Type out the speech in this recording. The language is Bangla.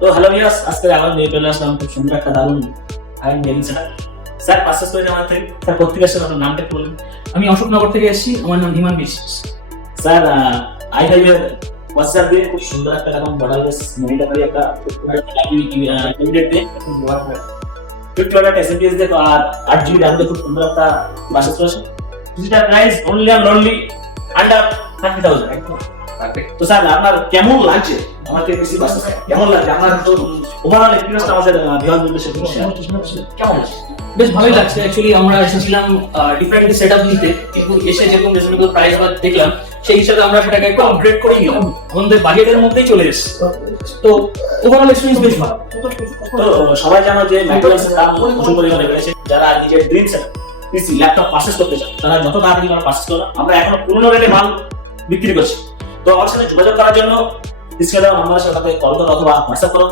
তো হ্যালো ভিউয়ার্স, আজকে আবার নিয়ে চলে আসলাম খুব সুন্দর একটা দারুণ আইন গেমিং সেটআপ। স্যার পারচেজ করেছেন আমার থেকে। স্যার কোথেকে আসছেন, আপনার নামটা একটু বলুন। আমি অশোকনগর থেকে এসেছি, আমার নাম হিমান বিশ্বাস। স্যার i5 এর প্রসেসর দিয়ে খুব সুন্দর একটা এরকম বর্ডারলেস মনিটর দিয়ে একটা ইমিডিয়েট দিয়ে 50 ওয়াট এসএমপিএস দিয়ে আর 8 GB RAM দিয়ে খুব সুন্দর একটা পারচেজ করেছেন। যেটা price only and only under 30,000। তো স্যার আপনার কেমন লাগছে আমাকে পিসি বাসটা কেমন লাগছে আপনার তো ওভারঅল এক্সপেরিয়েন্সটা আমাদের ভিউয়ার উদ্দেশ্যে একটু শেয়ার কেমন লাগছে? বেশ ভালোই লাগছে। অ্যাকচুয়ালি আমরা এসেছিলাম ডিফারেন্ট সেটআপ নিতে, কিন্তু এসে যেরকম রিজনেবল প্রাইস দেখলাম সেই হিসাবে আমরা সেটাকে একটু আপগ্রেড করে নিলাম, আমাদের বাজেটের মধ্যেই চলে এসেছে। তো ওভারঅল এক্সপেরিয়েন্স বেশ ভালো। তো সবাই জানো যে ম্যাকডোনাল্ডসের দাম প্রচুর পরিমাণে বেড়েছে। যারা নিজের ড্রিম সেট পিসি ল্যাপটপ পারচেজ করতে চান তারা যত তাড়াতাড়ি পারচেজ করো, আমরা এখনো পুরনো রেটে মাল বিক্রি করছি। তো আমার সাথে যোগাযোগ করার জন্য স্ক্রিনে দেওয়া নাম্বারের সাথে কল করো অথবা হোয়াটসঅ্যাপ করো।